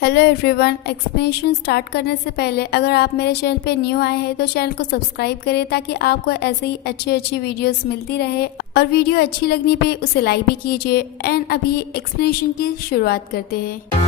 Hello everyone, explanation start करने से पहले अगर आप मेरे चैनल पे न्यू आए हैं तो चैनल को सब्सक्राइब करें ताकि आपको ऐसे ही अच्छी वीडियोस मिलती रहे और वीडियो अच्छी लगने पे उसे लाइक भी कीजिए। एंड अभी एक्सप्लेनेशन की शुरुआत करते हैं।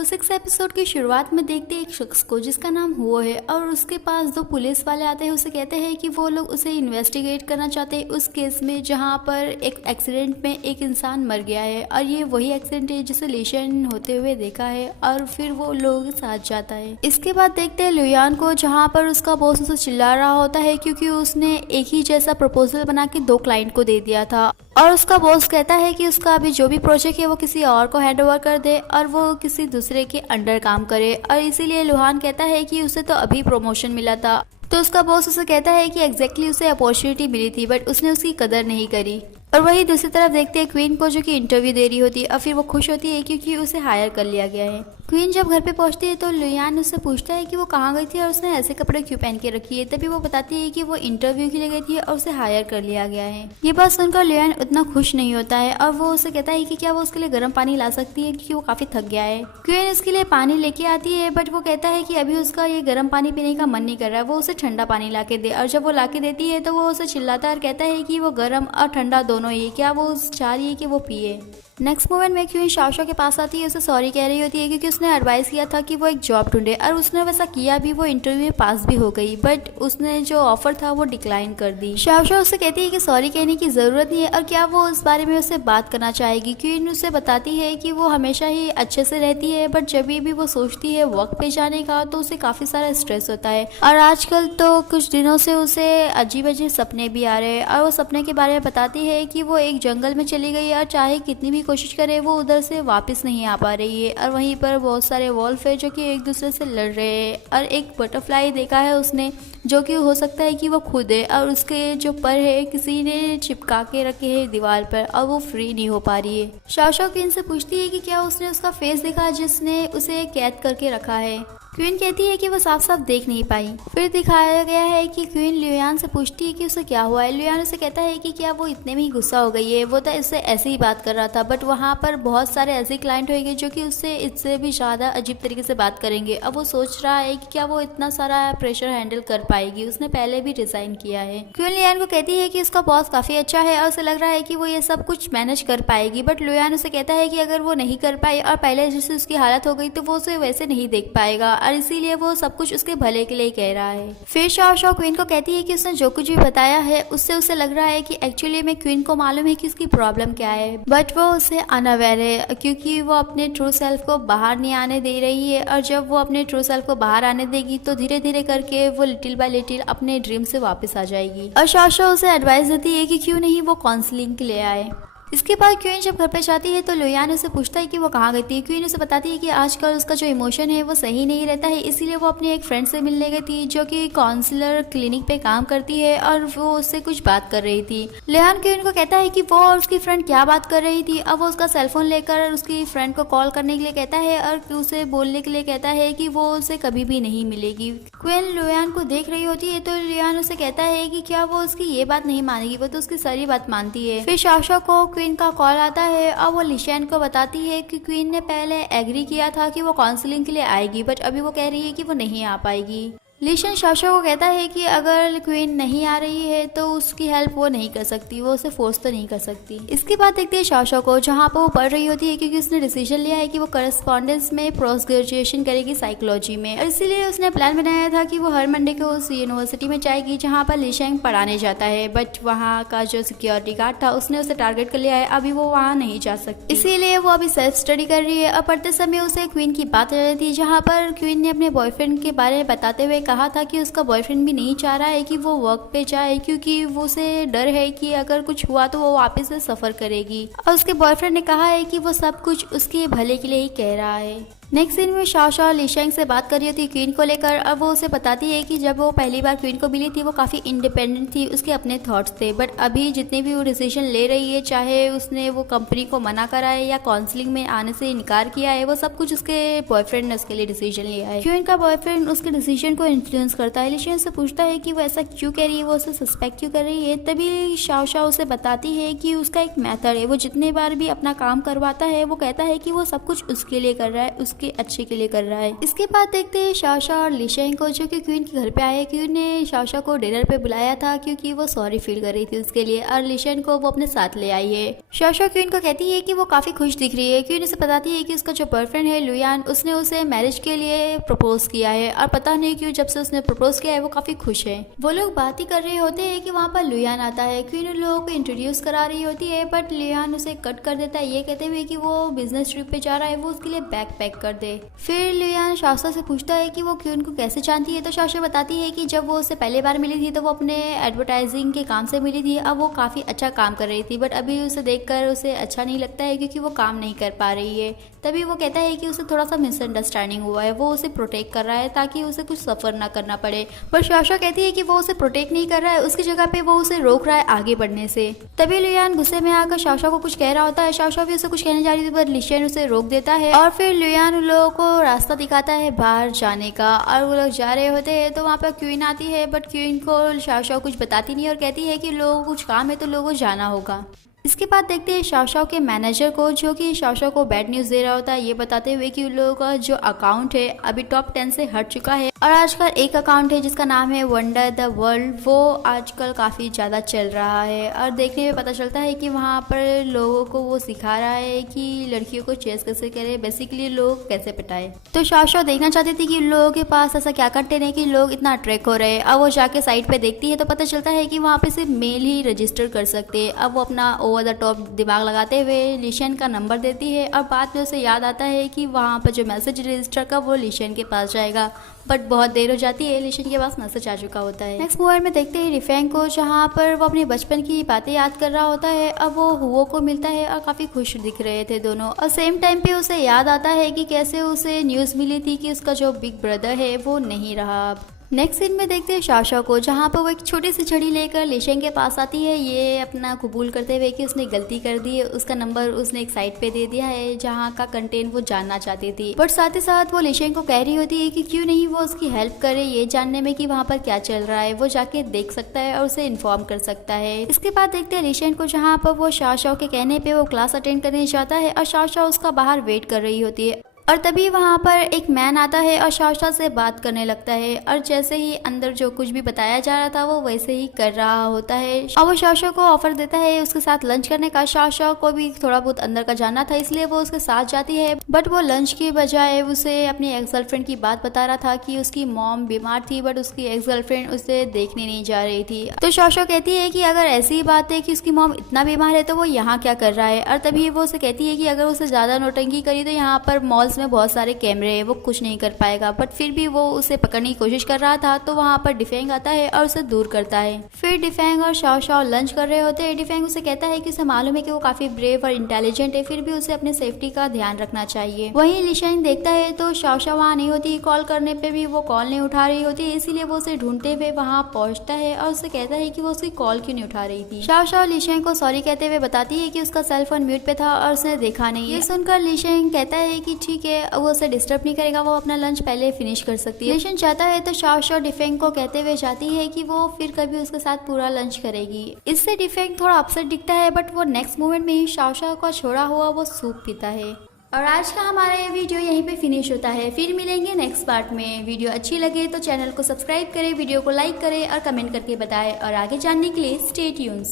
सिक्स एपिसोड की शुरुआत में देखते हैं एक शख्स को जिसका नाम हुओ है और उसके पास दो पुलिस वाले आते हैं। उसे कहते हैं कि वो लोग उसे इन्वेस्टिगेट करना चाहते हैं उस केस में जहां पर एक एक्सीडेंट में एक इंसान मर गया है और ये वही एक्सीडेंट है जिसे लिशन होते हुए देखा है और फिर वो लोगों के साथ जाता है। इसके बाद देखते हैं लुयान को जहाँ पर उसका बॉस उसे चिल्ला रहा होता है क्योंकि उसने एक ही जैसा प्रपोजल बना के दो क्लाइंट को दे दिया था और उसका बॉस कहता है कि उसका अभी जो भी प्रोजेक्ट है वो किसी और को हैंड ओवर कर दे और वो किसी दूसरे के अंडर काम करे। और इसीलिए लुहान कहता है कि उसे तो अभी प्रमोशन मिला था, तो उसका बॉस उसे कहता है कि एग्जैक्टली उसे अपॉर्चुनिटी मिली थी बट उसने उसकी कदर नहीं करी। और वही दूसरी तरफ देखते हैं क्वीन को जो कि इंटरव्यू दे रही होती है और फिर वो खुश होती है क्योंकि उसे हायर कर लिया गया है। क्वीन जब घर पे पहुंचती है तो लुयान उससे पूछता है कि वो कहाँ गई थी और उसने ऐसे कपड़े क्यों पहन के रखी है। तभी वो बताती है कि वो इंटरव्यू के लिए गई थी और उसे हायर कर लिया गया है। ये बात सुनकर लुयान उतना खुश नहीं होता है और वो उसे कहता है कि क्या वो उसके लिए गर्म पानी ला सकती है क्योंकि वो काफी थक गया है। क्वीन उसके लिए पानी लेके आती है बट वो कहता है कि अभी उसका ये गर्म पानी पीने का मन नहीं कर रहा है, वो उसे ठंडा पानी ला के दे। और जब वो ला के देती है तो वो उसे चिल्लाता है और कहता है कि वो गर्म और ठंडा दोनों ही, क्या वो चाह रही है कि वो पिए। नेक्स्ट मोमेंट में क्वीन शाओशो के पास आती है, उसे सॉरी कह रही होती है क्योंकि उसने एडवाइस किया था कि वो एक जॉब ढूंढे और उसने वैसा किया भी, वो इंटरव्यू में पास भी हो गई बट उसने जो ऑफर था वो डिक्लाइन कर दी। शाओशो उससे कहती है कि सॉरी कहने की जरूरत नहीं है और क्या वो उस बारे में उससे बात करना चाहेगी। क्वीन उसे बताती है कि वो हमेशा ही अच्छे से रहती है बट जब भी वो सोचती है वर्क पे जाने का तो उसे काफी सारा स्ट्रेस होता है और आजकल तो कुछ दिनों से उसे अजीब अजीब सपने भी आ रहे हैं। और वो सपने के बारे में बताती है कि वो एक जंगल में चली गई और चाहे कितनी भी कोशिश करे वो उधर से वापस नहीं आ पा रही है और वहीं पर बहुत सारे वॉल्फ है जो कि एक दूसरे से लड़ रहे हैं और एक बटरफ्लाई देखा है उसने जो कि हो सकता है कि वो खुद है और उसके जो पर है किसी ने चिपका के रखे हैं दीवार पर और वो फ्री नहीं हो पा रही है। शाओशो क्वीन से पूछती है कि क्या उसने उसका फेस देखा जिसने उसे कैद करके रखा है। क्वीन कहती है कि वो साफ साफ देख नहीं पाई। फिर दिखाया गया है कि क्वीन लुयान से पूछती है कि उसे क्या हुआ है। लुयान उसे कहता है कि क्या वो इतने में ही गुस्सा हो गई है, वो तो इससे ऐसे ही बात कर रहा था बट वहाँ पर बहुत सारे ऐसे क्लाइंट होंगे जो कि उससे इससे भी ज़्यादा अजीब तरीके से बात करेंगे। अब वो सोच रहा है कि क्या वो इतना सारा प्रेशर हैंडल कर पाएगी, उसने पहले भी रिजाइन किया है। क्वीन लुयान को कहती है कि उसका बॉस काफ़ी अच्छा है और उसे लग रहा है कि वो ये सब कुछ मैनेज कर पाएगी बट लुयान उसे कहता है कि अगर वो नहीं कर पाई और पहले जैसे उसकी हालत हो गई तो वो उसे वैसे नहीं देख पाएगा और इसीलिए वो सब कुछ उसके भले के लिए कह रहा है। फिर शाओशो क्वीन को कहती है कि उसने जो कुछ भी बताया है उससे उसे लग रहा है कि एक्चुअली में क्वीन को मालूम है कि उसकी प्रॉब्लम क्या है बट वो उसे अनअवेयर है क्योंकि वो अपने ट्रू सेल्फ को बाहर नहीं आने दे रही है और जब वो अपने ट्रू सेल्फ को बाहर आने देगी तो धीरे धीरे करके वो लिटिल बाय लिटिल अपने ड्रीम से वापस आ जाएगी। और शाओशो उसे एडवाइस देती है कि क्यों नहीं वो काउंसलिंग के लिए आए। इसके बाद क्वीन जब घर पे जाती है तो लुयान उसे पूछता है कि वो कहाँ गई थी। क्वीन उसे बताती है कि आजकल उसका जो इमोशन है वो सही नहीं रहता है, इसीलिए वो अपनी एक फ्रेंड से मिलने गई थी जो कि काउंसलर क्लिनिक पे काम करती है और वो उससे कुछ बात कर रही थी। लुयान क्वीन को कहता है कि वो और उसकी फ्रेंड क्या बात कर रही थी। अब वो उसका सेलफोन लेकर उसकी फ्रेंड को कॉल करने के लिए कहता है और उसे बोलने के लिए कहता है कि वो उसे कभी भी नहीं मिलेगी। क्वीन लुयान को देख रही होती है तो लुयान उसे कहता है कि क्या वो उसकी ये बात नहीं मानेगी, वो तो उसकी सारी बात मानती है। फिर शाओशो को क्वीन का कॉल आता है और वो लिशन को बताती है कि क्वीन ने पहले एग्री किया था कि वो काउंसलिंग के लिए आएगी बट अभी वो कह रही है कि वो नहीं आ पाएगी। लिशन शाओशो को कहता है कि अगर क्वीन नहीं आ रही है तो उसकी हेल्प वो नहीं कर सकती, वो उसे फोर्स तो नहीं कर सकती। इसके बाद देखते हैं शाओशो को जहाँ पर वो पढ़ रही होती है क्योंकि उसने डिसीजन लिया है कि वो करस्पॉन्डेंस में पोस्ट ग्रेजुएशन करेगी साइकोलॉजी में और इसीलिए उसने प्लान बनाया था कि वो हर मंडे को उस यूनिवर्सिटी में जाएगी जहाँ पर लिशन पढ़ाने जाता है बट वहाँ का जो सिक्योरिटी गार्ड था उसने उसे टारगेट कर लिया है, अभी वो वहाँ नहीं जा सकती। इसीलिए वो अभी सेल्फ स्टडी कर रही है और पढ़ते समय उसे क्वीन की बात आ रही थी जहाँ पर क्वीन ने अपने बॉयफ्रेंड के बारे में बताते हुए कहा था कि उसका बॉयफ्रेंड भी नहीं चाह रहा है कि वो वर्क पे जाए क्योंकि वो उसे डर है कि अगर कुछ हुआ तो वो वापस से सफर करेगी और उसके बॉयफ्रेंड ने कहा है कि वो सब कुछ उसके भले के लिए ही कह रहा है। नेक्स्ट सीन में शाओ लिशेंग से बात कर रही होती है क्वीन को लेकर, और वो उसे बताती है कि जब वो पहली बार क्वीन को मिली थी वो काफ़ी इंडिपेंडेंट थी, उसके अपने थॉट्स थे, बट अभी जितने भी वो डिसीजन ले रही है, चाहे उसने वो कंपनी को मना करा है या काउंसलिंग में आने से इनकार किया है, वो सब कुछ उसके बॉयफ्रेंड ने उसके लिए डिसीजन लिया है। क्वीन का बॉयफ्रेंड उसके डिसीजन को इन्फ्लुएंस करता है। लिशेंग से पूछता है कि वो ऐसा क्यों कह रही है, वो उसे सस्पेक्ट क्यों कर रही है। तभी शाओ उसे बताती है कि उसका एक मेथड है, वो जितने बार भी अपना काम करवाता है वो कहता है कि वो सब कुछ उसके लिए कर रहा है, उसके अच्छे के लिए कर रहा है। इसके बाद देखते हैं शाओ और लिशेंग को, जो कि क्वीन के घर पे आए। क्वीन ने शाओ को डिनर पे बुलाया था क्योंकि वो सॉरी फील कर रही थी उसके लिए, और लिशेंग को वो अपने साथ ले आई है। शाओ क्वीन को कहती है कि वो काफी खुश दिख रही है। क्वीन उसे बताती है कि उसका जो बॉयफ्रेंड है लुयान, उसने उसे मैरिज के लिए प्रपोज किया है, और पता नहीं क्यों जब से उसने प्रपोज किया है वो काफी खुश है। वो लोग बात ही कर रहे होते हैं कि वहाँ पर लुयान आता है। क्वीन उन लोगों को इंट्रोड्यूस करा रही होती है, बट लुयान उसे कट कर देता है ये कहते हुए कि वो बिजनेस ट्रिप पे जा रहा है, वो उसके लिए बैग पैक कर दे। फिर लुयान शाओ से पूछता है कि वो क्वीन को कैसे जानती है, तो शाओ बताती है कि जब वो उससे पहले बार मिली थी तो वो अपने एडवर्टाइजिंग के काम से मिली थी। अब वो काफी अच्छा काम कर रही थी, बट अभी उसे देखकर उसे अच्छा नहीं लगता है क्योंकि वो काम नहीं कर पा रही है। तभी वो कहता है कि उसे थोड़ा सा मिसअंडरस्टैंडिंग हुआ है, वो उसे प्रोटेक्ट कर रहा है ताकि उसे कुछ सफर ना करना पड़े। पर शाओ कहती है कि वो उसे प्रोटेक्ट नहीं कर रहा है, उसकी जगह पे वो उसे रोक रहा है आगे बढ़ने से। तभी लुयान गुस्से में आकर शाओ को कुछ कह रहा होता है। शाओ भी उसे कुछ कहने जा रही थी, पर लिशेन उसे रोक देता है, और फिर लुयान उन लोगों को रास्ता दिखाता है बाहर जाने का, और वो लोग जा रहे होते हैं। तो वहाँ पर क्वीन आती है, बट क्वीन को शाओ कुछ बताती नहीं और कहती है कि लोगों को कुछ काम है तो लोगों को जाना होगा। इसके बाद देखते हैं शाओ के मैनेजर को, जो कि शाओ को बैड न्यूज़ दे रहा होता है, ये बताते हुए कि उन लोगों का जो अकाउंट है अभी टॉप 10 से हट चुका है, और आजकल एक अकाउंट है जिसका नाम है वंडर द वर्ल्ड, वो आजकल काफ़ी ज़्यादा चल रहा है। और देखने में पता चलता है कि वहाँ पर लोगों को वो सिखा रहा है कि लड़कियों को चेस कैसे करे, बेसिकली लोग कैसे पिटाए। तो शाओ देखना चाहती थी कि लोगों के पास ऐसा क्या कंटेंट है कि लोग इतना अट्रैक्ट हो रहे हैं। अब वो जाके साइट पे देखती है तो पता चलता है कि वहाँ पे सिर्फ मेल ही रजिस्टर कर सकते हैं। अब वो अपना ओवर द टॉप दिमाग लगाते हुए लिशेन का नंबर देती है, और बाद में उसे याद आता है कि वहाँ पर जो मैसेज रजिस्टर का वो लिशेन के पास जाएगा, बट बहुत देर हो जाती है, लिशेन के पास मैसेज आ चुका होता है। नेक्स्ट मूवमेंट में देखते हैं रिफेंग को, जहाँ पर वो अपने बचपन की बातें याद कर रहा होता है। अब वो हुओ को मिलता है और काफी खुश दिख रहे थे दोनों, और सेम टाइम पे उसे याद आता है कि कैसे उसे न्यूज मिली थी कि उसका जो बिग ब्रदर है वो नहीं रहा। अब नेक्स्ट सीन में देखते हैं शाओ को, जहाँ पर वो एक छोटी सी छड़ी लेकर लिशेंग के पास आती है, ये अपना कबूल करते हुए कि उसने गलती कर दी है। उसका नंबर उसने एक साइट पे दे दिया है जहाँ का कंटेंट वो जानना चाहती थी, बट साथ ही साथ वो लिशेंग को कह रही होती है कि क्यों नहीं वो उसकी हेल्प करे ये जानने में कि वहाँ पर क्या चल रहा है। वो जाके देख सकता है और उसे इन्फॉर्म कर सकता है। इसके बाद देखते हैं लिशेंग को, जहाँ पर वो शाओ के कहने पे वो क्लास अटेंड करने जाता है, और शाओ उसका बाहर वेट कर रही होती है। और तभी वहाँ पर एक मैन आता है और शाओ से बात करने लगता है, और जैसे ही अंदर जो कुछ भी बताया जा रहा था वो वैसे ही कर रहा होता है। और वो शाओ को ऑफर देता है उसके साथ लंच करने का। शाओ को भी थोड़ा बहुत अंदर का जानना था, इसलिए वो उसके साथ जाती है, बट वो लंच की बजाय उसे अपनी एक्स गर्लफ्रेंड की बात बता रहा था कि उसकी मॉम बीमार थी, बट उसकी एक्स गर्लफ्रेंड उसे देखने नहीं जा रही थी। तो शाओ कहती है कि अगर ऐसी बात है कि उसकी मॉम इतना बीमार है तो वो यहाँ क्या कर रहा है। और तभी वो उसे कहती है कि अगर उसे ज्यादा नौटंकी करी तो यहाँ पर मॉल्स में बहुत सारे कैमरे हैं, वो कुछ नहीं कर पाएगा। बट फिर भी वो उसे पकड़ने की कोशिश कर रहा था, तो वहाँ पर डिफेंग आता है और उसे दूर करता है। फिर डिफेंग और शाओ लंच कर रहे होते हैं। डिफेंग उसे कहता है कि उसे मालूम है कि वो काफी ब्रेव और इंटेलिजेंट है, फिर भी उसे अपने सेफ्टी का ध्यान रखना चाहिए। वहीं लिशेन देखता है तो शाओ वहाँ नहीं होती, कॉल करने पे भी वो कॉल नहीं उठा रही होती, इसीलिए वो उसे ढूंढते हुए वहाँ पहुंचता है और उसे कहता है कि वो उसकी कॉल क्यों नहीं उठा रही थी। शाओ लिशेन को सॉरी कहते हुए बताती है कि उसका सेल फोन म्यूट पे था और उसने देखा नहीं। ये सुनकर लिशेन कहता है कि ठीक है, वो उसे डिस्टर्ब नहीं करेगा, वो अपना लंच पहले फिनिश कर सकती है। लिशेन चाहता है तो शाओ डिफेंग को कहते हुए जाती है कि वो फिर कभी उसके साथ पूरा लंच करेगी। इससे डिफेंग थोड़ा अपसेट दिखता है, बट वो नेक्स्ट मोमेंट में ही शाओ का छोड़ा हुआ वो सूप पीता है। और आज का हमारा ये वीडियो यहीं पे फिनिश होता है। फिर मिलेंगे नेक्स्ट पार्ट में। वीडियो अच्छी लगे तो चैनल को सब्सक्राइब करें, वीडियो को लाइक करें और कमेंट करके बताएं, और आगे जानने के लिए स्टे ट्यून्स।